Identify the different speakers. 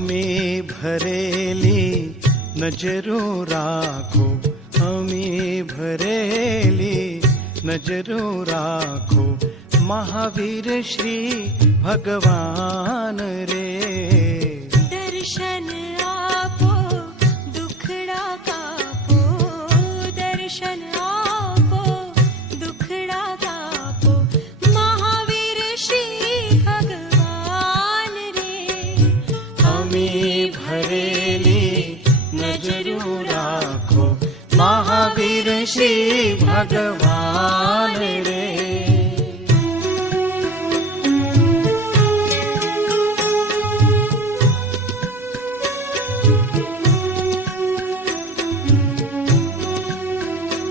Speaker 1: हमें भरेली नजरों राखो हमें भरेली नजरों राखो। महावीर श्री भगवान रे।
Speaker 2: दर्शन
Speaker 1: श्री भगवान